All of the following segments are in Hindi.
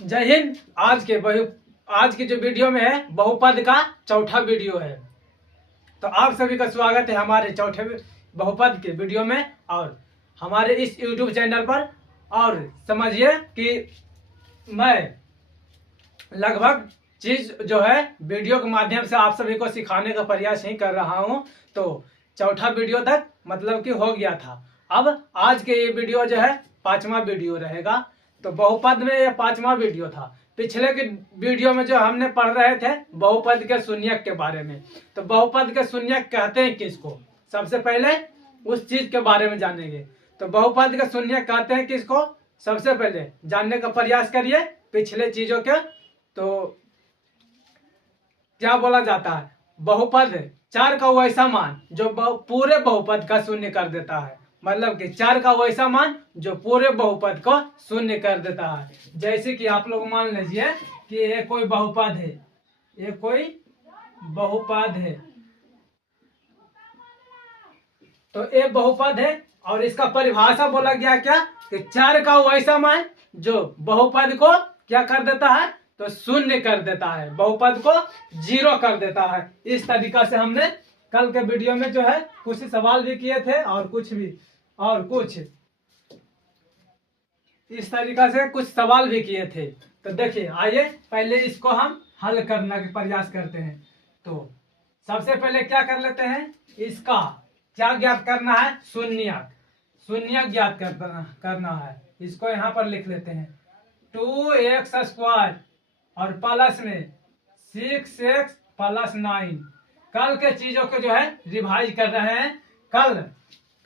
जय हिंद। आज के जो वीडियो में है बहुपद का चौथा वीडियो है। तो आप सभी का स्वागत है हमारे चौथे बहुपद के वीडियो में और हमारे इस YouTube चैनल पर। और समझिए कि मैं लगभग चीज जो है वीडियो के माध्यम से आप सभी को सिखाने का प्रयास ही कर रहा हूं। तो चौथा वीडियो तक मतलब कि हो गया था। अब आज के ये वीडियो जो है पांचवा वीडियो रहेगा। तो बहुपद में ये पांचवा वीडियो था। पिछले के वीडियो में जो हमने पढ़ रहे थे बहुपद के शून्यक के बारे में। तो बहुपद के शून्यक कहते हैं किसको, सबसे पहले उस चीज के बारे में जानेंगे। तो बहुपद के शून्यक कहते हैं किसको, सबसे पहले जानने का प्रयास करिए पिछले चीजों के। तो क्या बोला जाता है, बहुपद चार का वैसा मान जो पूरे बहुपद का शून्य कर देता है। मतलब कि चार का वैसा मान जो पूरे बहुपद को शून्य कर देता है। जैसे कि आप लोग मान लीजिए कि ये कोई बहुपद है, ये कोई बहुपद है। तो ये बहुपद है और इसका परिभाषा बोला गया क्या कि चार का वैसा मान जो बहुपद को क्या कर देता है, तो शून्य कर देता है, बहुपद को जीरो कर देता है। इस तरीका से हमने कल के वीडियो में जो है कुछ सवाल भी किए थे और कुछ इस तरीका से कुछ सवाल भी किए थे। तो देखिए, आइए पहले इसको हम हल करने का प्रयास करते हैं। तो सबसे पहले क्या कर लेते हैं, इसका क्या ज्ञात करना है, शून्यक ज्ञात करना है। इसको यहाँ पर लिख लेते हैं 2x² और प्लस में 6x + 9। कल के चीजों को जो है रिवाइज कर रहे हैं।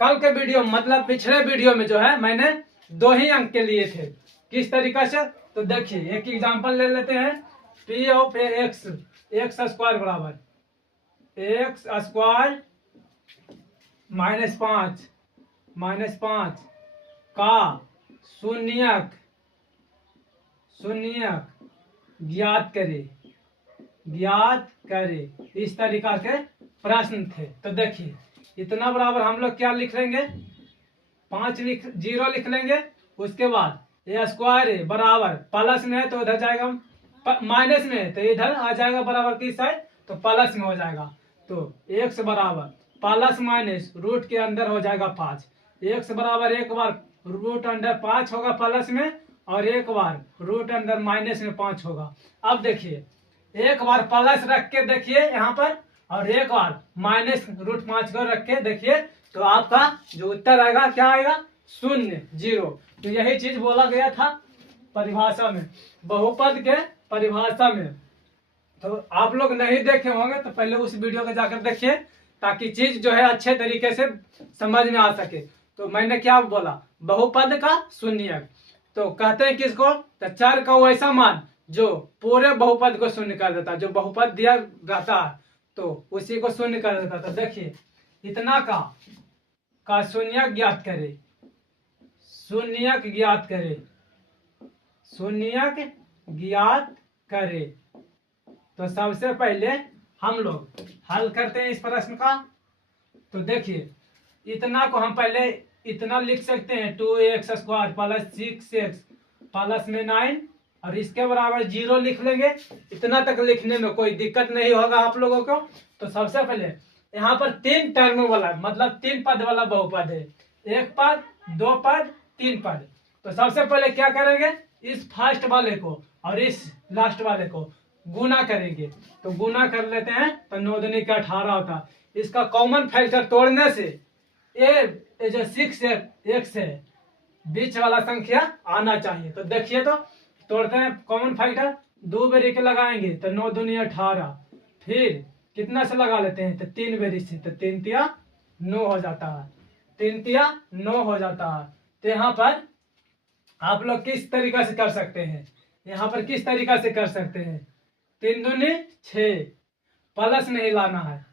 कल के वीडियो मतलब पिछले वीडियो में जो है मैंने 2 ही अंक के लिए थे। किस तरीका से, तो देखिए एक एग्जांपल ले लेते हैं। p ऑफ x x² बराबर x² -5 का शून्यक ज्ञात करे। इस तरीका के प्रश्न थे। तो देखिए इतना बराबर हम लोग क्या लिख लेंगे, 0 लिख लेंगे। उसके बाद a² बराबर प्लस में है तो उधर जाएगा, माइनस में है तो इधर आ जाएगा बराबर किस साइड, तो प्लस में हो जाएगा। तो x बराबर प्लस माइनस रूट के अंदर हो जाएगा 5। x बराबर एक बार रूट अंडर 5 होगा प्लस में और एक बार रूट अंडर माइनस में 5 होगा। अब देखिए एक बार प्लस रख के देखिए यहाँ पर और एक बार माइनस √5 को रख के देखिए, तो आपका जो उत्तर आएगा क्या आएगा, 0। तो यही चीज बोला गया था परिभाषा में, बहुपद के परिभाषा में। तो आप लोग नहीं देखे होंगे तो पहले उस वीडियो को जाकर देखिए ताकि चीज जो है अच्छे तरीके से समझ में आ सके। तो मैंने क्या बोला, बहुपद का शून्यक तो कहते हैं किसको, तो चार का वैसा मान जो पूरे बहुपद को शून्य कर देता है। जो बहुपद दिया रहता है तो उसी को शून्य कर देता। तो देखिए इतना का शून्यक ज्ञात करे। तो सबसे पहले हम लोग हल करते हैं इस प्रश्न का। तो देखिए इतना को हम पहले इतना लिख सकते हैं 2x² + 6x प्लस में 9 और इसके बराबर 0 लिख लेंगे। इतना तक लिखने में कोई दिक्कत नहीं होगा आप लोगों को। तो सबसे पहले यहाँ पर 3 टर्म वाला मतलब 3 पद वाला बहुपद है, 1 पद 2 पद 3 पद। तो सबसे पहले क्या करेंगे, इस फर्स्ट वाले को और इस लास्ट वाले को गुना करेंगे। तो गुना कर लेते हैं तो 9 दूनी 18 होता है। इसका कॉमन फैक्टर तोड़ने से ये जो 6x है बीच वाला संख्या आना चाहिए। तो देखिए तो तोड़ते हैं, कॉमन फैक्टर 2 बेरी के लगाएंगे तो 9 दूनी 18, फिर कितना से लगा लेते हैं तो 3 बेरी से, तो 3 तिया 9 हो जाता है, 3 तिया 9 हो जाता है। तो यहाँ पर आप लोग किस तरीका से कर सकते हैं, यहाँ पर किस तरीका से कर सकते हैं, 3 दूनी 6 प्लस में ही लाना है,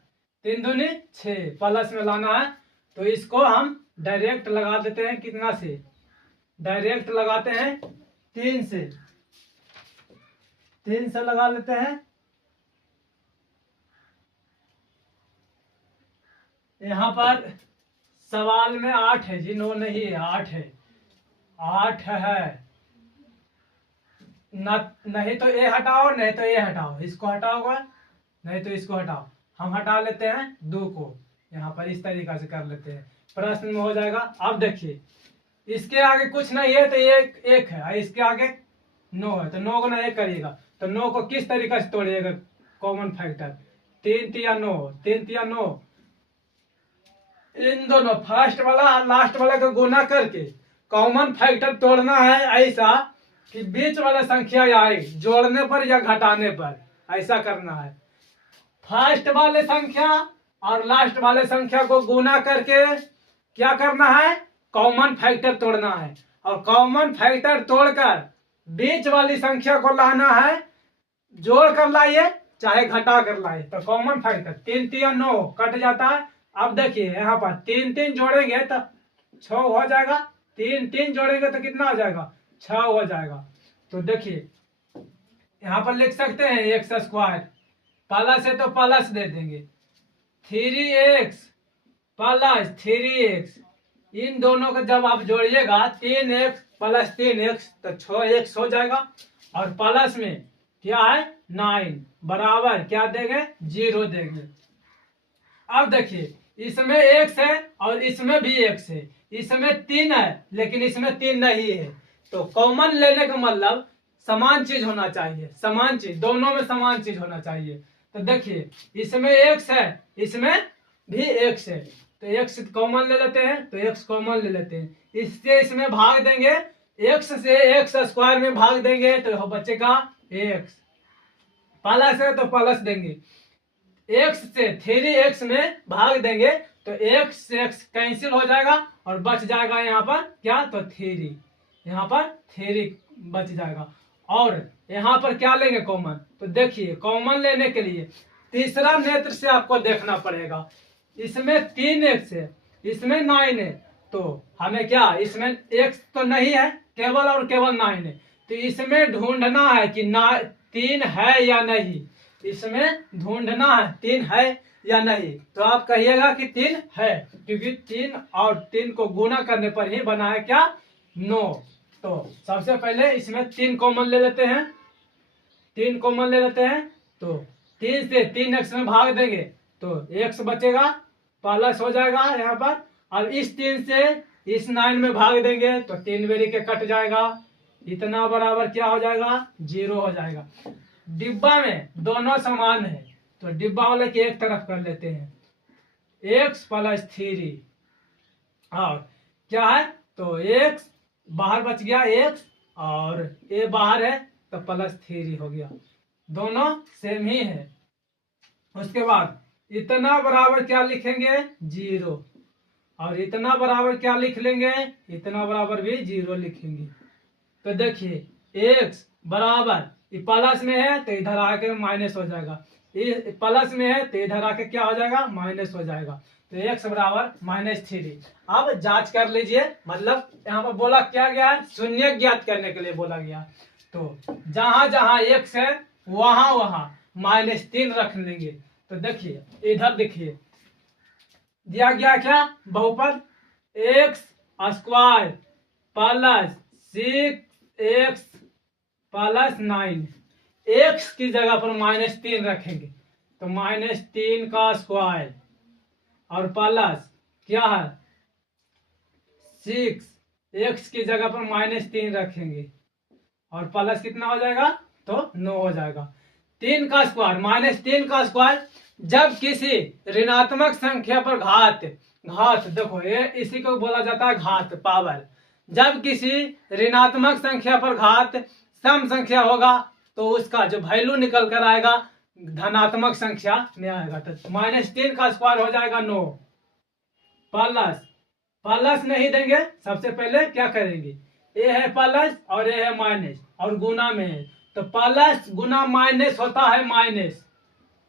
3 दूनी 6 प्लस में लाना है। तो इसको हम डायरेक्ट लगा देते हैं, कितना से डायरेक्ट लगाते हैं 3 से लगा लेते हैं। यहाँ पर सवाल में 8 है जी, 9 नहीं है, 8 है। ना, नहीं तो ए हटाओ, नहीं तो ए हटाओ, इसको हटाओगे, नहीं तो इसको हटाओ। हम हटा लेते हैं 2 को, यहाँ पर इस तरीका से कर लेते हैं, प्रश्न में हो जाएगा। अब देखिए इसके आगे कुछ नहीं है तो ये एक है, इसके आगे 9 है, तो 9 गुना 1 करिएगा, तो 9 को किस तरीके से तोड़िएगा कॉमन फैक्टर, 3 तिया 9, 3 तिया 9, इन दोनों फर्स्ट वाला और लास्ट वाला को गुना करके कॉमन फैक्टर तोड़ना है ऐसा कि बीच वाला संख्या आए जोड़ने पर या घटाने पर, ऐसा करना है। फर्स्ट वाले संख्या और लास्ट वाले संख्या को गुना करके क्या करना है, कॉमन फैक्टर तोड़ना है, और कॉमन फैक्टर तोड़कर बीच वाली संख्या को लाना है, जोड़ कर लाइए चाहे घटा कर लाइए, तो कॉमन फैक्टर 3 तिया 9 कट जाता है। अब देखिए यहाँ पर 3 3 जोड़ेंगे तो 6 हो जाएगा, 3 3 जोड़ेंगे तो कितना हो जाएगा, 6 हो जाएगा। तो देखिए यहाँ पर लिख सकते हैं एक्स स्क्वायर, प्लस है तो प्लस दे देंगे, 3x प्लस 3x, इन दोनों को जब आप जोड़िएगा 3x प्लस 3x तो 6x हो जाएगा, और प्लस में क्या है 9 बराबर क्या देंगे 0 देंगे। अब देखिए इसमें x है और इसमें भी x है, इसमें 3 है लेकिन इसमें 3 नहीं है, तो कॉमन लेने का मतलब समान चीज होना चाहिए, समान चीज, दोनों में समान चीज होना चाहिए। तो देखिए इसमें x है, इसमें भी x है, तो x कॉमन ले लेते हैं, तो x कॉमन ले लेते हैं, इससे इसमें भाग देंगे, x से x स्क्वायर में भाग देंगे तो बचेगा x, प्लस है तो प्लस देंगे, x से 3x में भाग देंगे तो x से x कैंसिल हो जाएगा और बच जाएगा यहाँ पर क्या, तो 3, यहाँ पर 3 बच जाएगा। और यहाँ पर क्या लेंगे कॉमन, तो देखिए कॉमन लेने के लिए तीसरा नेत्र से आपको देखना पड़ेगा, इसमें 3x है, इसमें 9 है, तो हमें क्या, इसमें x तो नहीं है केवल और केवल 9 है, तो इसमें ढूंढना है कि 3 है या नहीं, इसमें ढूंढना है 3 है या नहीं, तो आप कहिएगा कि 3 है, क्योंकि 3 और 3 को गुना करने पर ही बना है क्या 9। तो सबसे पहले इसमें 3 कॉमन ले लेते हैं, 3 कॉमन ले लेते हैं, तो 3 से 3x में भाग देंगे तो x बचेगा, प्लस हो जाएगा यहाँ पर, और इस 3 से इस 9 में भाग देंगे तो 3 बेरी के कट जाएगा, इतना बराबर क्या हो जाएगा 0 हो जाएगा। डिब्बा में दोनों समान है तो डिब्बा वाले के एक तरफ कर लेते हैं, x प्लस 3, और क्या है तो x बाहर बच गया x, और a बाहर है तो प्लस 3 हो गया, दोनों सेम ही है। उसके बाद इतना बराबर क्या लिखेंगे 0, और इतना बराबर क्या लिख लेंगे, इतना बराबर भी 0 लिखेंगे। तो देखिए x बराबर प्लस में है तो इधर आके माइनस हो जाएगा, प्लस में है तो इधर आके क्या हो जाएगा माइनस हो जाएगा, तो x बराबर -3। अब जांच कर लीजिए, मतलब यहाँ पर बोला क्या गया है, शून्य ज्ञात करने के लिए बोला गया, तो जहां जहां x है वहां वहां -3 रख लेंगे। तो देखिए इधर देखिए दिया गया क्या, बहुपद x square plus 6x plus 9, x की जगह पर -3 रखेंगे तो -3 का स्क्वायर, और प्लस क्या है 6, x की जगह पर -3 रखेंगे और प्लस कितना हो जाएगा तो 9 हो जाएगा। 3 का स्क्वायर, -3 का स्क्वायर, जब किसी ऋणात्मक संख्या पर घात, देखो ये इसी को बोला जाता है घात, पावर। जब किसी ऋणात्मक संख्या पर घात सम संख्या होगा तो उसका जो वैल्यू निकल कर आएगा धनात्मक संख्या में आएगा, तो -3 का स्क्वायर हो जाएगा 9, प्लस नहीं देंगे, सबसे पहले क्या करेंगे, ए है प्लस और ए है माइनस और गुना में है, तो प्लस गुना माइनस होता है माइनस,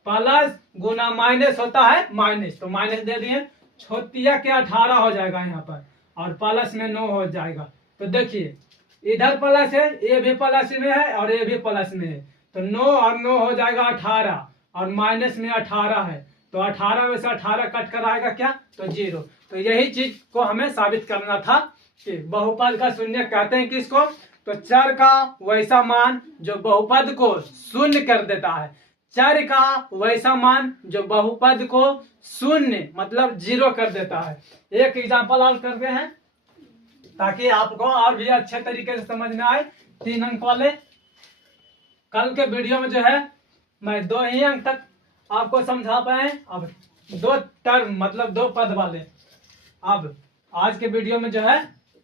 प्लस गुना माइनस होता है माइनस, तो माइनस दे दिए, छोटिया के 18 हो जाएगा यहाँ पर, और प्लस में 9 हो जाएगा। तो देखिए इधर प्लस है, ये भी प्लस में है और ये भी प्लस में है, तो 9 और 9 हो जाएगा 18, और माइनस में 18 है, तो 18 में से 18 कट कर आएगा क्या, तो 0। तो यही चीज को हमें साबित करना था कि बहुपद का शून्य कहते हैं किसको, तो चर का वैसा मान जो बहुपद को शून्य कर देता है, चर का वैसा मान जो बहुपद को शून्य मतलब 0 कर देता है। एक एग्जांपल और करते हैं ताकि आपको और भी अच्छे तरीके से समझ में आए। 3 अंक वाले, कल के वीडियो में जो है मैं 2 ही अंक तक आपको समझा पाए, अब 2 टर्म मतलब 2 पद वाले। अब आज के वीडियो में जो है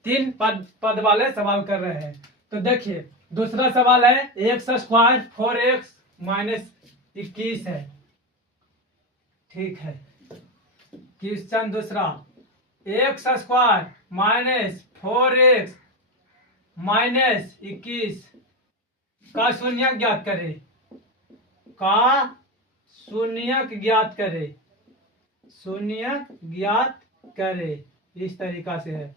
3 पद वाले सवाल कर रहे हैं। तो देखिए दूसरा सवाल है x स्क्वायर 4x माइनस 21 है, ठीक है। क्वेश्चन दूसरा, x square minus 4x minus 21 का शून्यक ज्ञात करे, का शून्यक ज्ञात करे, शून्यक ज्ञात करे, इस तरीका से है।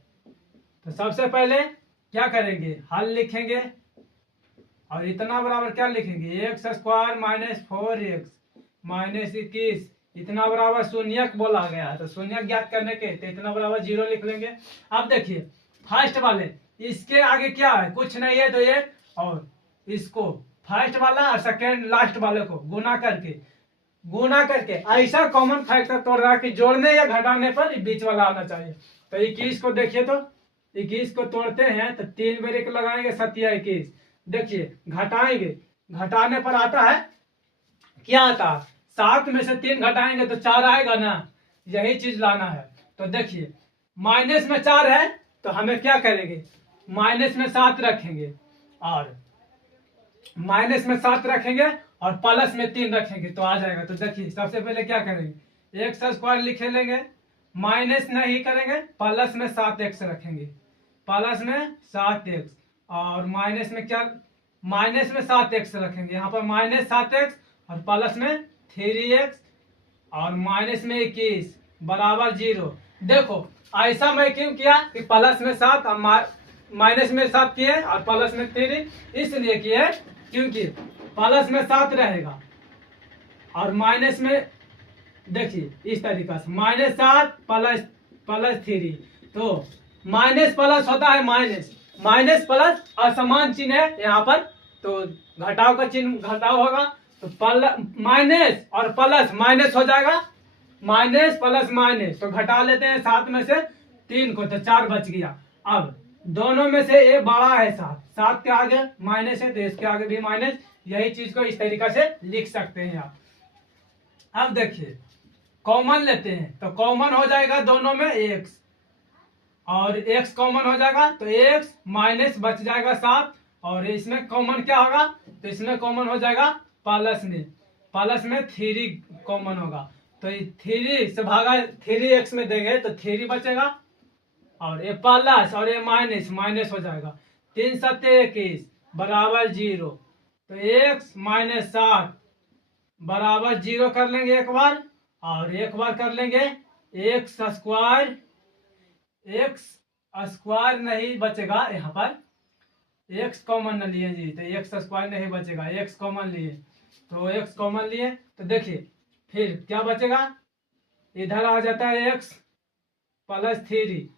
तो सबसे पहले क्या करेंगे, हल लिखेंगे और इतना बराबर क्या लिखेंगे, x square minus 4x minus 21 इतना बराबर शून्यक बोला गया है, तो शून्यक ज्ञात करने के तो इतना बराबर 0 लिख लेंगे। अब देखिए फर्स्ट वाले, इसके आगे क्या है, कुछ नहीं है, तो ये और इसको फर्स्ट वाला और सेकेंड लास्ट वाले को गुना करके ऐसा कॉमन फैक्टर तोड़ रहा कि जोड़ने या घटाने पर बीच वाला आना चाहिए। तो 21 को देखिए, तो 21 को तोड़ते हैं तो 3 बार 1 लगाएंगे 7 या 21। देखिए घटाएंगे, घटाने पर आता है क्या आता है, 7 में से 3 घटाएंगे तो 4 आएगा ना, यही चीज लाना है। तो देखिए माइनस में 4 है तो हमें क्या करेंगे, माइनस में 7 रखेंगे और माइनस में 7 रखेंगे और प्लस में 3 रखेंगे तो आ जाएगा। तो देखिए सबसे पहले क्या करेंगे, एक्स स्क्वायर लिखे लेंगे, माइनस नहीं करेंगे, प्लस में 7x रखेंगे, प्लस में 7x और माइनस में क्या, माइनस में 7x रखेंगे, यहाँ पर माइनस 7x और प्लस में 3x और माइनस में 21 बराबर 0। देखो ऐसा मैं क्यों किया कि प्लस में 7 और माइनस में 7 किए और प्लस में 3 इसलिए किए क्योंकि प्लस में 7 रहेगा और माइनस में, देखिए इस तरीका से माइनस 7 प्लस 3, तो माइनस प्लस होता है माइनस प्लस असमान चिन्ह है यहाँ पर, तो घटाव का चिन्ह घटाव होगा, तो माइनस और प्लस माइनस हो जाएगा, माइनस प्लस माइनस, तो घटा लेते हैं 7 में से 3 को तो 4 बच गया। अब दोनों में से ये बड़ा है 7 के आगे माइनस है तो इसके आगे भी माइनस, यही चीज को इस तरीका से लिख सकते हैं आप। अब देखिए कॉमन लेते हैं तो कॉमन हो जाएगा दोनों में x और x कॉमन हो जाएगा तो x माइनस बच जाएगा 7 और इसमें कॉमन क्या होगा, तो इसमें कॉमन हो जाएगा प्लस में 3 कॉमन होगा, तो 3 से भागा 3x में देंगे तो 3 बचेगा और ये प्लस और ये माइनस हो जाएगा, 3 7 21 बराबर 0, तो x माइनस 7 बराबर 0 कर लेंगे एक बार और एक बार कर लेंगे एक्स स्क्वायर नहीं बचेगा, यहाँ पर x कॉमन न लिए जी तो एक्स स्क्वायर नहीं बचेगा, x कॉमन लिए तो x कॉमन लिए, तो देखिए फिर क्या बचेगा, इधर आ जाता है x प्लस 3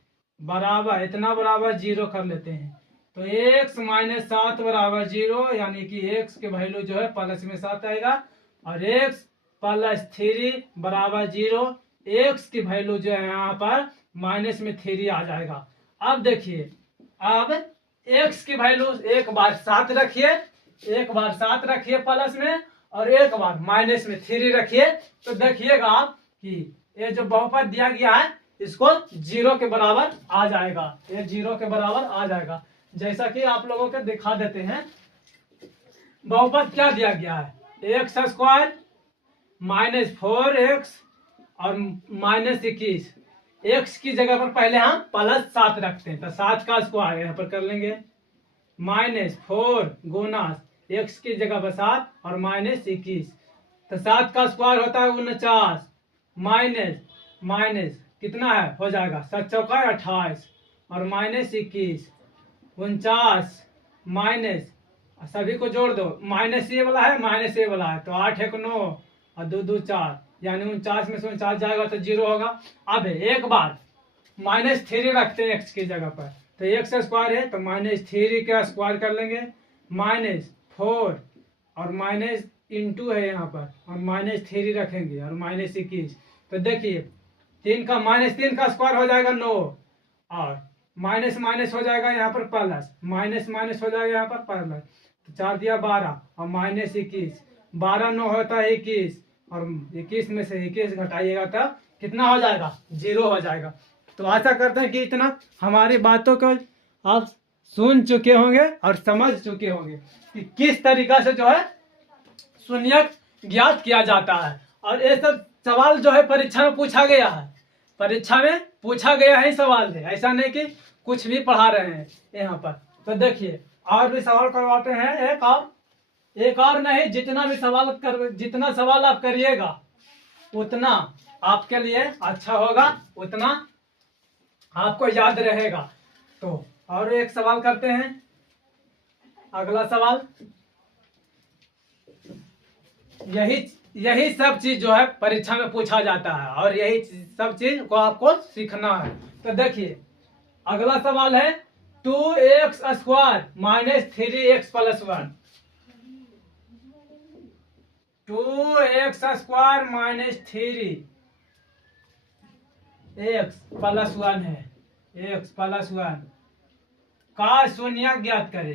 बराबर इतना बराबर 0 कर लेते हैं, तो x माइनस 7 बराबर 0, यानी कि x के वैल्यू जो है प्लस में 7 आएगा और x प्लस 3 बराबर 0, x की वैल्यू जो है यहाँ पर माइनस में 3 आ जाएगा। अब देखिए अब x की वैल्यू एक बार 7 रखिए प्लस में और एक बार माइनस में 3 रखिए, तो देखिएगा आप कि ये जो बहुपद दिया गया है इसको 0 के बराबर आ जाएगा, ये 0 के बराबर आ जाएगा। जैसा कि आप लोगों को दिखा देते हैं, बहुपद क्या दिया गया है, एक्स स्क्वायर माइनस 4x और माइनस 21, x की जगह पर पहले हम प्लस 7 रखते हैं तो 7 का स्क्वायर यहाँ पर कर लेंगे, माइनस 4 गुना x की जगह पर 7 और माइनस 21, तो 7 का स्क्वायर होता है 49 माइनस कितना है हो जाएगा 7 चौका 28 और माइनस 21 49 माइनस सभी को जोड़ दो, माइनस ये वाला है तो 8 1 9 और 2 2 4 यानी 49 में से 49 जाएगा तो 0 होगा। अब एक बार -3 रखते हैं x की जगह पर तो एक्स स्क्वायर है तो -3 का स्क्वायर कर लेंगे, -4 और माइनस इंटू है यहाँ पर और -3 रखेंगे और -21। तो देखिए 3 का -3 का स्क्वायर हो जाएगा 9 और माइनस माइनस हो जाएगा यहाँ पर प्लस, माइनस माइनस हो जाएगा यहाँ पर प्लस। तो 4 दिया 12 और -21, 12 9 होता है 21 और 21 में से 21 घटाइएगा तो कितना हो जाएगा, 0 हो जाएगा। तो आशा करते हैं कि इतना हमारी बातों को आप सुन चुके होंगे और समझ चुके होंगे कि किस तरीका से जो है शून्यक ज्ञात किया जाता है। और ये सब सवाल जो है परीक्षा में पूछा गया है, परीक्षा में पूछा गया है सवाल है, ऐसा नहीं कि कुछ भी पढ़ा रहे हैं यहाँ पर। तो देखिए और भी सवाल करवाते हैं, एक और नहीं, जितना सवाल आप करिएगा उतना आपके लिए अच्छा होगा, उतना आपको याद रहेगा। तो और एक सवाल करते हैं, अगला सवाल। यही सब चीज जो है परीक्षा में पूछा जाता है और यही सब चीज को आपको सीखना है। तो देखिए अगला सवाल है 2x square -3x + 1। 2x square -3x + 1 है, x + 1 का शून्यक ज्ञात करे,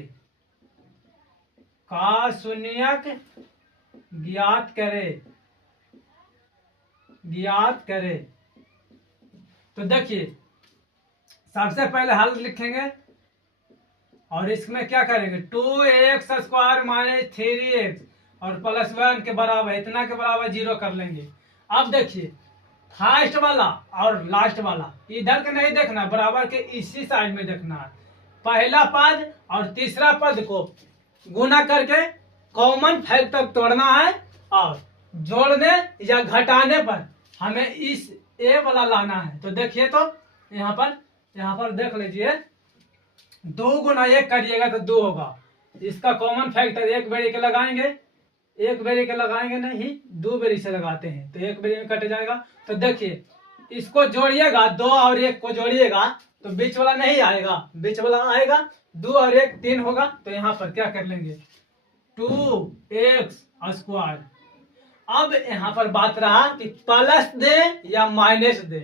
का शून्यक ज्ञात करे। तो देखिए सबसे पहले हल लिखेंगे और इसमें क्या करेंगे, 2x स्क्वायर -3x और +1 के बराबर, इतना के बराबर 0 कर लेंगे। अब देखिए फर्स्ट वाला और लास्ट वाला इधर के नहीं देखना, बराबर के इसी साइड में देखना है। पहला पद और तीसरा पद को गुना करके कॉमन फैक्टर तोड़ना है और जोड़ने या घटाने पर हमें इस ए वाला लाना है। तो देखिए तो यहाँ पर देख लीजिए 2 गुना 1 करिएगा तो 2 होगा, इसका कॉमन फैक्टर एक बेरी के लगाएंगे, एक बेरी के लगाएंगे नहीं, 2 बेरी से लगाते हैं तो एक बेरी में कट जाएगा। तो देखिए इसको जोड़िएगा, 2 और 1 को जोड़िएगा तो बीच वाला नहीं आएगा, बीच वाला आएगा, 2 और 1 3 होगा। तो यहाँ पर क्या कर लेंगे 2x स्क्वायर। अब यहाँ पर बात रहा कि प्लस दे या माइनस दे।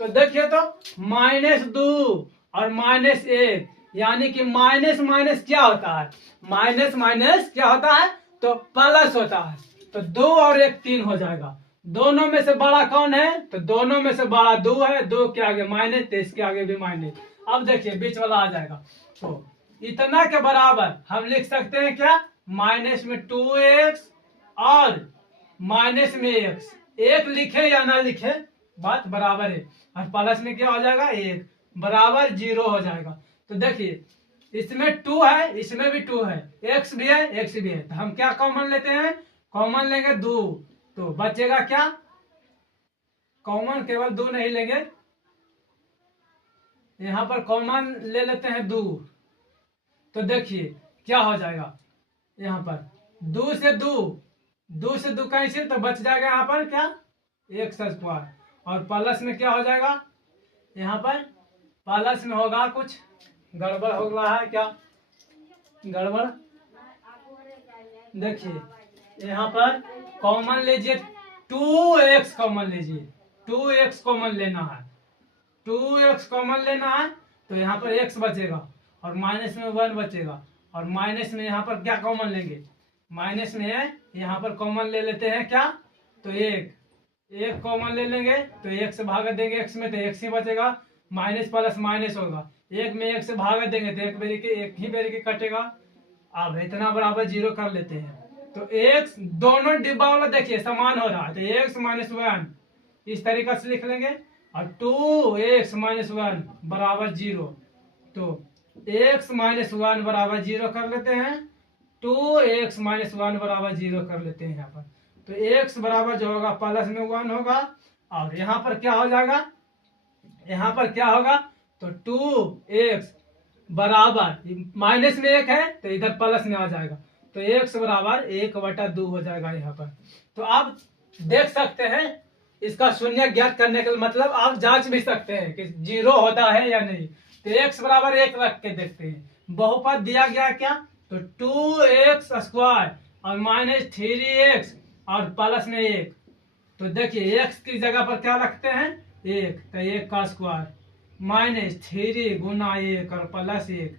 तो देखिए तो -2 और -1 यानी कि माइनस माइनस क्या होता है, माइनस माइनस क्या होता है तो प्लस होता है। तो 2 और 1 3 हो जाएगा। दोनों में से बड़ा कौन है, तो दोनों में से बड़ा 2 है, 2 के आगे माइनस तो इसके आगे भी माइनस। अब देखिए बीच वाला आ जाएगा। तो इतना के बराबर हम लिख सकते हैं क्या, माइनस में 2x और माइनस में x, एक लिखे या ना लिखे बात बराबर है, और प्लस में क्या हो जाएगा 1 बराबर 0 हो जाएगा। तो देखिए इसमें 2 है, इसमें भी 2 है, x भी है x भी है, तो हम क्या कॉमन लेते हैं, कॉमन लेंगे 2, तो बचेगा क्या, कॉमन केवल 2 नहीं लेंगे, यहाँ पर कॉमन ले लेते हैं 2। तो देखिए क्या हो जाएगा, यहाँ पर 2 से 2 कैंसिल, तो बच जाएगा यहाँ पर क्या x स्क्वायर, और प्लस में क्या हो जाएगा, यहाँ पर प्लस में होगा कुछ गड़बड़ हो रहा है, क्या गड़बड़, देखिए यहाँ पर कॉमन लीजिए 2x कॉमन लीजिए, 2x कॉमन लेना है, 2x कॉमन लेना है। तो यहाँ पर x बचेगा और माइनस में 1 बचेगा, और माइनस में यहाँ पर क्या कॉमन लेंगे, माइनस में यहाँ पर कॉमन ले लेते हैं क्या, तो 1 कॉमन ले लेंगे, तो 1 से भाग देंगे x में तो x ही बचेगा, माइनस प्लस माइनस होगा, 1 में 1 से भाग देंगे तो एक ही बेरी के कटेगा। अब इतना बराबर 0 कर लेते हैं। तो x दोनों डिब्बा वाला देखिए समान हो रहा है, तो x - 1 इस तरीका से लिख लेंगे, और 2x - 1 बराबर 0। तो x - 1 बराबर 0 कर लेते हैं, 2x - 1 बराबर 0 कर लेते हैं यहाँ पर। तो x बराबर जो होगा प्लस में 1 होगा, और यहाँ पर क्या हो जाएगा, यहाँ पर क्या होगा, तो 2x बराबर माइनस में 1 है तो इधर प्लस में आ जाएगा, तो x बराबर 1/2 हो जाएगा यहाँ पर। तो आप देख सकते हैं इसका शून्य ज्ञात करने का मतलब आप जांच भी सकते हैं कि 0 होता है या नहीं। तो x बराबर 1 रख के देखते हैं। बहुपद दिया गया क्या, तो 2x² और -3x और प्लस में 1। तो देखिए x की जगह पर क्या रखते हैं 1, तो 1 का स्क्वायर -3 गुना 1 और प्लस 1,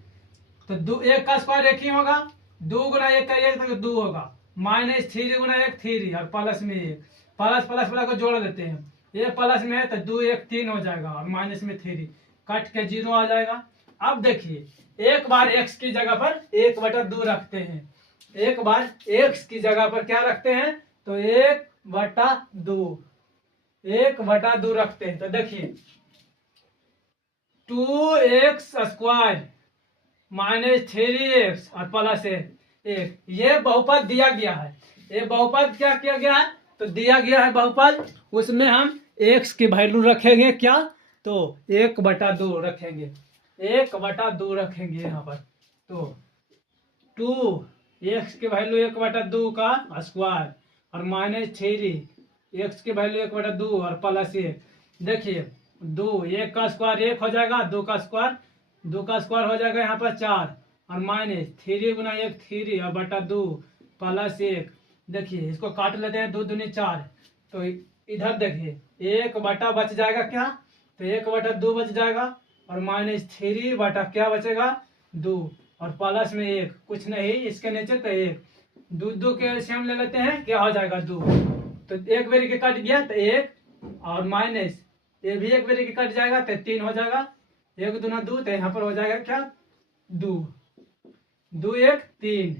तो 1 का स्क्वायर 1 ही होगा, 2 गुना 1 का 1 तो 2 होगा, -3 गुना 1 3 और प्लस में 1, प्लस प्लस प्लस को जोड़ देते हैं, ये प्लस में है तो 2 1 3 हो जाएगा और माइनस में 3 कट के 0 आ जाएगा। अब देखिए एक बार x की जगह पर 1/2 रखते हैं, एक बार x की जगह पर क्या रखते हैं, तो 1/2 रखते हैं। तो देखिए 2x² -3x और प्लस 1, ये बहुपद दिया गया है। ये बहुपद क्या किया गया है, तो दिया गया है बहुपद, उसमें हम x की वैल्यू रखेंगे क्या, तो 1/2 रखेंगे, 1/2 रखेंगे यहाँ पर। तो 2x की वैल्यू 1/2 का स्क्वायर और -3 x की वैल्यू 1/2 और प्लस 1। देखिए 2 1 का स्क्वायर 1 हो जाएगा, 2 का स्क्वायर हो जाएगा यहाँ पर 4 और -3 गुना 1 3 और बटा 2 प्लस 1। देखिए इसको काट लेते हैं, 2 दूनी 4, तो इधर देखिए 1 बटा बच जाएगा क्या, तो 1/2 बच जाएगा और -3 बटा क्या बचेगा 2 और प्लस में 1, कुछ नहीं इसके नीचे तो 1, 2 के एलसीएम ले लेते हैं, क्या हो जाएगा 2, तो एक बेरी के कट गया तो 1 और माइनस ये भी एक बेरी के कट जाएगा तो 3 हो जाएगा, 1 दूना 2, तो यहाँ पर हो जाएगा क्या 2 2 1 3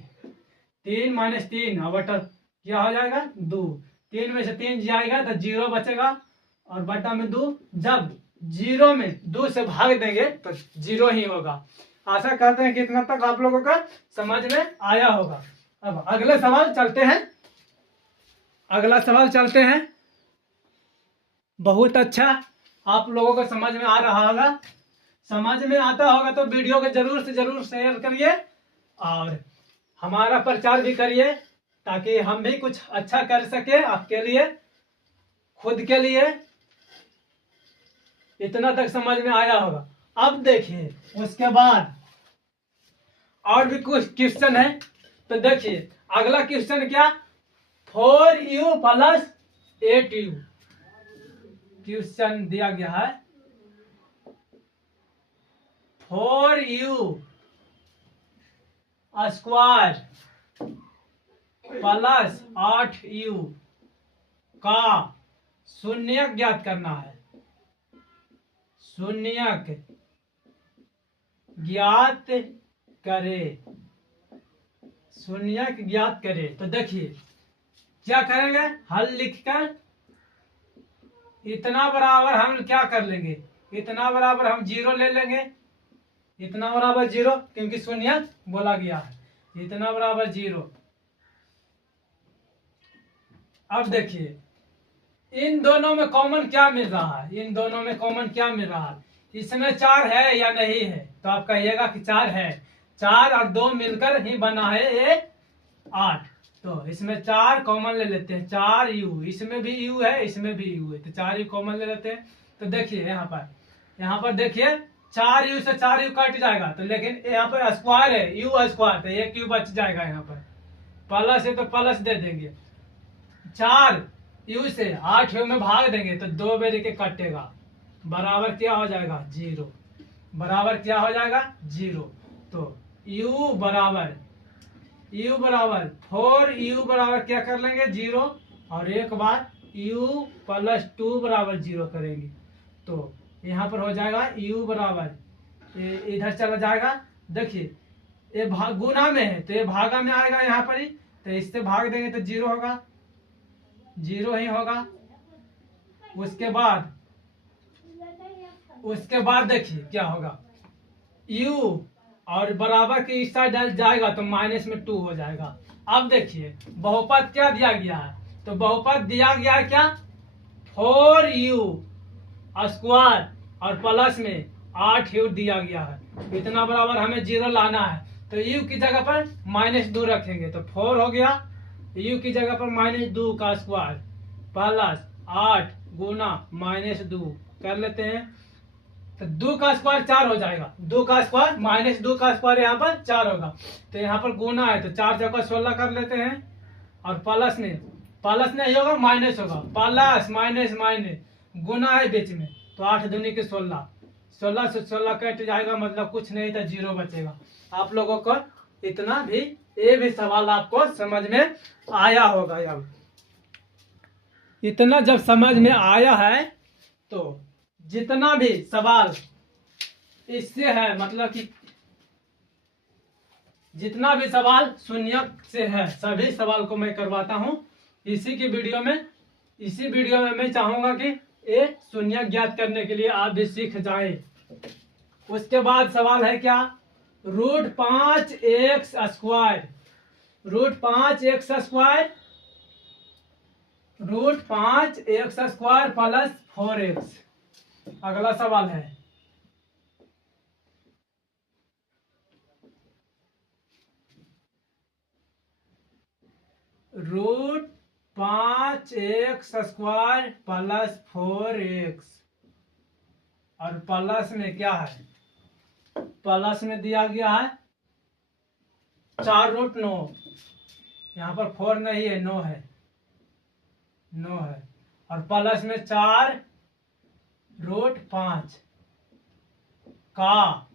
3 -3 और बटा क्या हो जाएगा 2, 3 में से 3 जाएगा तो 0 बचेगा और बटा में 2, जब 0 में 2 से भाग देंगे तो 0 ही होगा। आशा करते हैं कि इतना तक आप लोगों का समझ में आया होगा। अब अगले सवाल चलते हैं, अगला सवाल चलते हैं। बहुत अच्छा आप लोगों को समझ में आ रहा होगा, समझ में आता होगा तो वीडियो को जरूर से जरूर शेयर करिए और हमारा प्रचार भी करिए, ताकि हम भी कुछ अच्छा कर सके आपके लिए, खुद के लिए। इतना तक समझ में आया होगा। अब देखिए उसके बाद और भी कुछ क्वेश्चन है, तो देखिए अगला क्वेश्चन क्या, 4u + 8u क्वेश्चन दिया गया है। 4u² + 8u का शून्यक ज्ञात करना है, शून्यक ज्ञात करे, शून्यक ज्ञात करे। तो देखिए क्या करेंगे, हल लिखकर इतना बराबर हम क्या कर लेंगे, इतना बराबर हम 0 ले लेंगे, इतना बराबर 0 क्योंकि शून्यक बोला गया है, इतना बराबर 0। अब देखिए इन दोनों में कॉमन क्या मिल रहा है, इन दोनों में कॉमन क्या मिल रहा है, इसमें 4 है या नहीं है, तो आप कहिएगा कि 4 है, 4 और 2 मिलकर ही बना है ये 8, तो इसमें 4 कॉमन ले लेते हैं, 4u, इसमें भी u है इसमें भी u है, तो 4u कॉमन ले लेते हैं। तो देखिए यहाँ पर देखिए 4u से 4u कट जाएगा, तो लेकिन यहाँ पर स्क्वायर है u², तो 1u बच जाएगा, यहाँ पर प्लस है तो प्लस दे देंगे, 4u से 8u में भाग देंगे तो 2 बेरी के कटेगा, बराबर क्या हो जाएगा 0, बराबर क्या हो जाएगा 0। तो u बराबर 4u बराबर क्या कर लेंगे 0, और एक बार u + 2 बराबर 0 करेंगे, तो यहाँ पर हो जाएगा u बराबर इधर चला जाएगा। देखिए ये गुना में है तो ये भागा में आएगा यहाँ पर ही, तो इससे भाग देंगे तो 0 होगा, 0 ही होगा। उसके बाद देखिए क्या होगा, u और बराबर के इस साइड जाएगा तो -2 हो जाएगा। अब देखिए बहुपद क्या दिया गया है, तो बहुपद दिया गया है क्या 4u² और प्लस में 8u दिया गया है, इतना बराबर हमें 0 लाना है, तो u की जगह पर -2 रखेंगे तो 4 हो गया, u की जगह पर -2 का स्क्वायर + 8 गुना -2 कर लेते हैं, तो 2 का स्क्वायर 4 हो जाएगा, 2 का स्क्वायर माइनस 2 का स्क्वायर यहाँ पर 4 होगा। तो यहाँ पर गुना है तो 4 जगह 16 कर लेते हैं, और प्लस नहीं होगा, माइनस होगा, प्लस माइनस माइनस गुना है बीच में, तो 8 दूनी के 16, 16 से 16 कट जाएगा, मतलब कुछ नहीं था, 0 बचेगा। आप लोगों को इतना भी, ये भी सवाल आपको समझ में आया होगा। अब इतना जब समझ में आया है तो जितना भी सवाल इससे है, मतलब कि जितना भी सवाल शून्य से है, सभी सवाल को मैं करवाता हूं इसी वीडियो में मैं चाहूंगा कि ये शून्य ज्ञात करने के लिए आप भी सीख जाएं। उसके बाद सवाल है क्या, √5x square, √5x square, √5x square plus 4x। अगला सवाल है √5x स्क्वायर प्लस 4x, और प्लस में क्या है, प्लस में दिया गया है 4√9, यहाँ पर 4 नहीं है, 9 है, 9 है, और प्लस में 4√5 का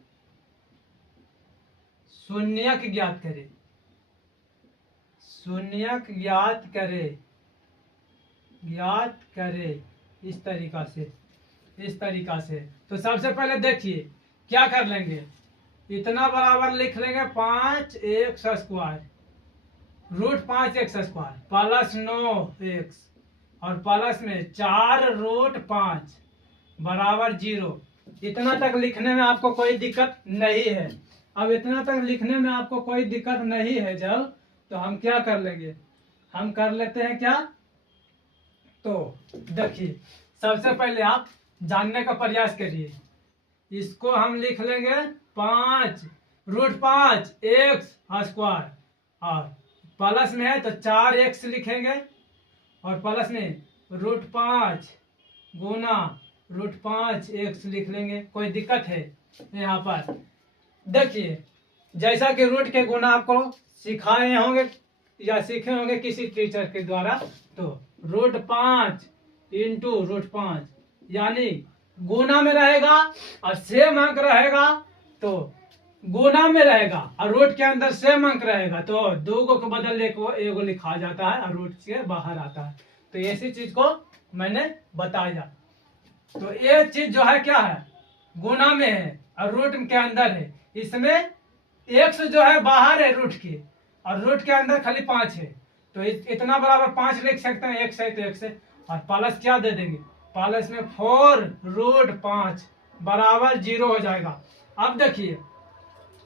शून्यक ज्ञात करे, शून्यक ज्ञात करे इस तरीका से। तो सबसे पहले देखिए क्या कर लेंगे, इतना बराबर लिख लेंगे 5x square, √5x square plus 9x, और प्लस में 4√5 बराबर 0। इतना तक लिखने में आपको कोई दिक्कत नहीं है। अब इतना तक लिखने में आपको कोई दिक्कत नहीं है जब, तो हम क्या कर लेंगे, हम कर लेते हैं क्या, तो देखिए सबसे पहले आप जानने का प्रयास करिए, इसको हम लिख लेंगे 5√5x स्क्वायर, और प्लस में है तो 4x लिखेंगे, और प्लस में √5 गुना √5x लिख लेंगे। कोई दिक्कत है यहाँ पर? देखिए जैसा कि रूट के गुना आपको सिखाए होंगे या सीखे होंगे किसी टीचर के द्वारा, तो √5 इंटू √5 यानी गुना में रहेगा, और सेम अंक रहेगा तो गुना में रहेगा, और रूट के अंदर सेम अंक रहेगा तो 2 को बदल एगो लिखा जाता है और रूट से बाहर आता है। तो ऐसी चीज को मैंने बताया। तो ये चीज जो है क्या है, गुना में है और रूट के अंदर है। इसमें x जो है बाहर है रूट के, और रूट के अंदर खाली 5 है, तो इतना बराबर 5 लिख सकते हैं, x है तो x है, और प्लस क्या दे देंगे, प्लस में 4√5 बराबर 0 हो जाएगा। अब देखिए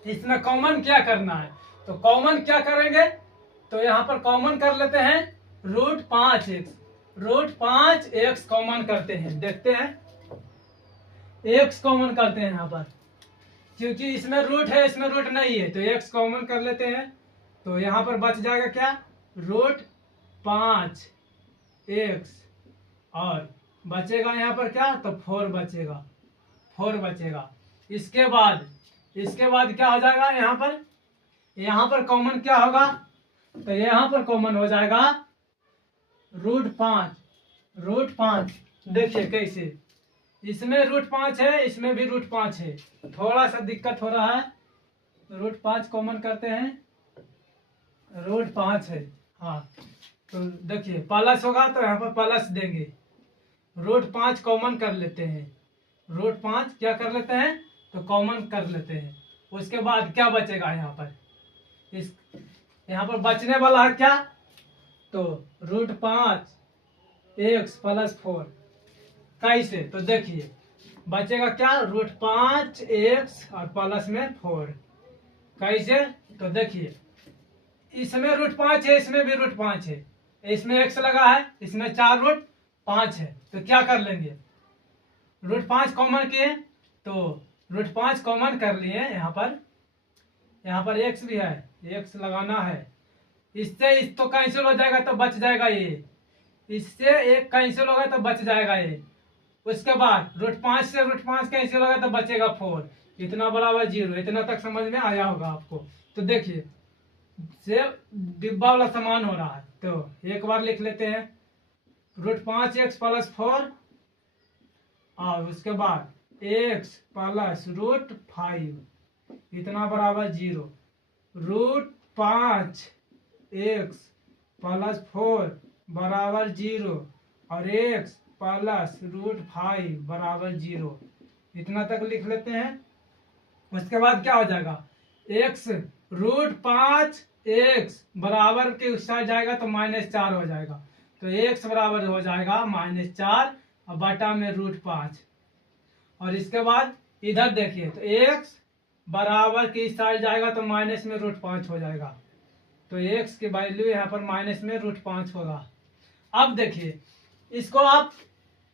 इसमें कॉमन क्या करना है, तो कॉमन क्या करेंगे, तो यहाँ पर कॉमन कर लेते हैं √5x, √5x कॉमन करते हैं, देखते हैं x कॉमन करते हैं यहाँ पर, क्योंकि इसमें रूट है इसमें रूट नहीं है, तो x कॉमन कर लेते हैं। तो यहाँ पर बच जाएगा क्या, √5x, और बचेगा यहाँ पर क्या, तो 4 बचेगा, 4 बचेगा। इसके बाद क्या हो जाएगा, यहाँ पर कॉमन क्या होगा, तो यहाँ पर कॉमन हो जाएगा √5। देखिए कैसे, इसमें √5 है, इसमें भी √5 है, थोड़ा सा दिक्कत हो रहा है। √5 कॉमन करते हैं, √5 है, हाँ, तो देखिए प्लस होगा तो यहाँ पर प्लस देंगे, √5 कॉमन कर लेते हैं, √5 क्या कर लेते हैं, तो कॉमन कर लेते हैं। उसके बाद क्या बचेगा यहाँ पर, यहाँ पर बचने वाला है क्या, तो √5x प्लस 4 कैसे, तो देखिए बचेगा क्या, √5x और प्लस में 4 कैसे, तो देखिए इसमें √5 है, इसमें भी √5 है, इसमें x लगा है, इसमें 4√5 है, तो क्या कर लेंगे, √5 कॉमन किए तो √5 कॉमन कर लिए, यहाँ पर x भी है, x लगाना है, इससे इस तो कैंसिल हो जाएगा तो बच जाएगा ये, इससे एक कैंसिल होगा तो बच जाएगा ये, उसके बाद √5 से √5 कैंसिल होगा तो बचेगा 4, इतना बराबर 0। इतना तक समझ में आया होगा आपको। तो देखिए से डिब्बा वाला समान हो रहा है, तो एक बार लिख लेते हैं √5x + 4 और उसके बाद x + √5 इतना बराबर 0। √5x + 4 बराबर 0 और x + √5 बराबर 0, इतना तक लिख लेते हैं। उसके बाद क्या हो जाएगा, x √5x बराबर के उस साइड जाएगा तो -4 हो जाएगा, तो x बराबर हो जाएगा -4 और बटा में √5। और इसके बाद इधर देखिए तो x बराबर के इस साइड जाएगा तो माइनस में √5 हो जाएगा, तो x की वैल्यू यहाँ पर माइनस में √5 होगा। अब देखिए इसको आप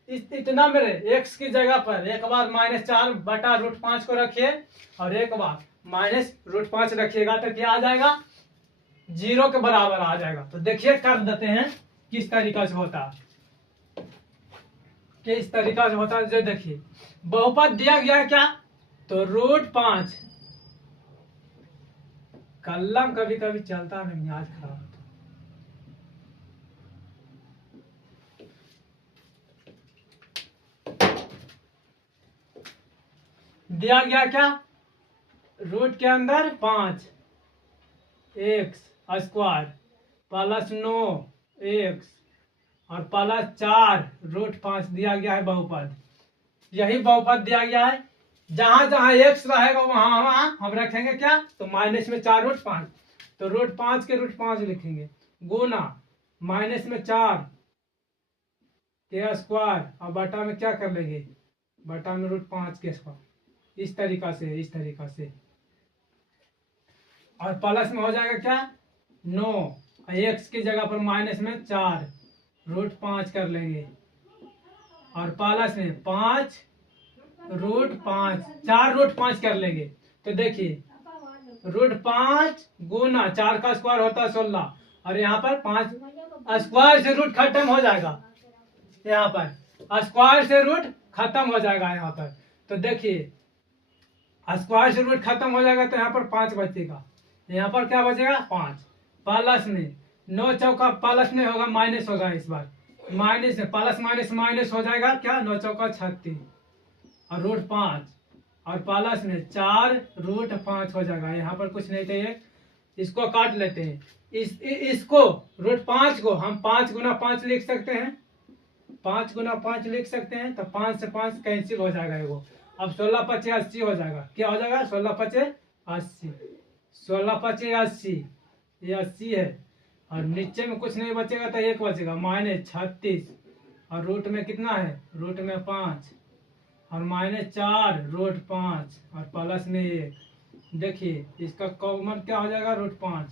इतना मेरे x की जगह पर एक बार -4 बटा √5 को रखिए और एक बार -√5 रखिएगा तो क्या आ जाएगा, 0 के बराबर आ जाएगा। तो देखिए कर देते हैं किस तरीका से होता है, किस तरीका से होता है। जो देखिए बहुपद दिया गया है क्या, तो √5, कलम कभी कभी चलता नहीं, आज खराब होता। दिया गया क्या, रूट के अंदर 5 x² + 9x और +4 √5 दिया गया है बहुपद। यही बहुपद दिया गया है, जहां जहां x रहेगा वहां वहां हम रखेंगे क्या, तो माइनस में 4 √5, तो √5 के √5 लिखेंगे गुना -4 के स्क्वायर और बटा में क्या कर लेंगे, बटा में √5 के स्क्वायर, इस तरीका से, इस तरीका से। और प्लस में हो जाएगा क्या 9, x की जगह पर माइनस में 4 √5 कर लेंगे और प्लस में 5 √5, 4 √5 कर लेंगे। तो देखिए √5 गुना 4 का स्क्वायर होता है 16 और यहाँ पर 5 स्क्वायर से रूट खत्म हो जाएगा, यहाँ पर स्क्वायर से रूट खत्म हो जाएगा यहाँ पर। तो देखिए स्क्वायर से रूट खत्म हो जाएगा तो यहाँ पर 5 बचेगा, यहाँ पर क्या बचेगा 5 प्लस में 9 चौका प्लस नहीं होगा माइनस होगा, इस बार माइनस में प्लस माइनस माइनस हो जाएगा क्या, 9 चौका 36 और √5 और प्लस में 4 √5 हो जाएगा। यहाँ पर कुछ नहीं चाहिए, इसको काट लेते हैं। इसको √5 को हम 5 गुना 5 लिख सकते हैं, 5 गुना 5 लिख सकते हैं, तो 5 से 5 कैंसिल हो जाएगा एगो। अब 16 × 5 = 80 हो जाएगा, क्या हो जाएगा 16 × 5 = 80, 16 × 5 = 80, ये 80 है और नीचे में कुछ नहीं बचेगा तो 1 बचेगा -36 और रूट में कितना है, रूट में 5 और -4 √5 और प्लस में 1। देखिए इसका कॉमन क्या हो जाएगा √5।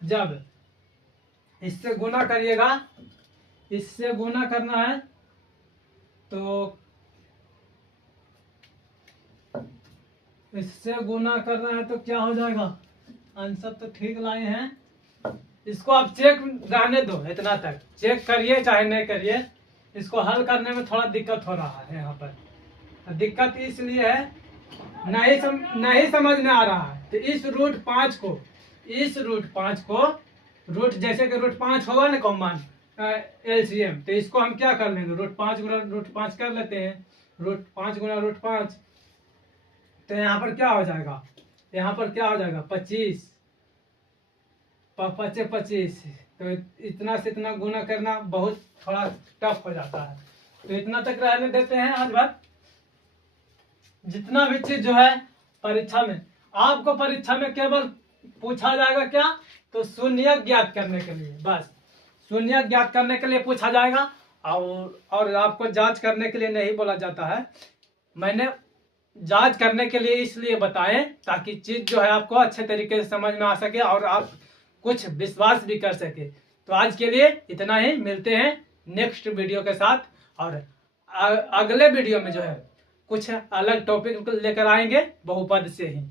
जब इससे गुना करिएगा, इससे गुना करना है तो इससे गुना करना है तो क्या हो जाएगा, आंसर तो ठीक लाए हैं। इसको आप चेक रहने दो, इतना तक चेक करिए चाहे नहीं करिए, इसको हल करने में थोड़ा दिक्कत हो रहा है। यहाँ पर दिक्कत इसलिए है नहीं समझ में आ रहा है, तो इस √5 को, इस √5 को रूट जैसे कि √5 होगा ना कॉमन LCM, तो इसको हम क्या कर लेंगे, √5 गुना √5 कर लेते हैं, √5 गुना √5, तो यहाँ पर क्या हो जाएगा, यहाँ पर क्या हो जाएगा 25 × 25, तो इतना से इतना गुना करना बहुत थोड़ा टफ हो जाता है, तो इतना तक रहने देते हैं। आज बात जितना भी चीज जो है परीक्षा में, आपको परीक्षा में केवल पूछा जाएगा क्या, तो शून्य ज्ञात करने के लिए, बस शून्य ज्ञात करने के लिए पूछा जाएगा और आपको जांच करने के लिए नहीं बोला जाता है। मैंने जांच करने के लिए इसलिए बताएं ताकि चीज जो है आपको अच्छे तरीके से समझ में आ सके और आप कुछ विश्वास भी कर सके। तो आज के लिए इतना ही, मिलते हैं नेक्स्ट वीडियो के साथ और अगले वीडियो में जो है कुछ अलग टॉपिक लेकर आएंगे बहुपद से ही।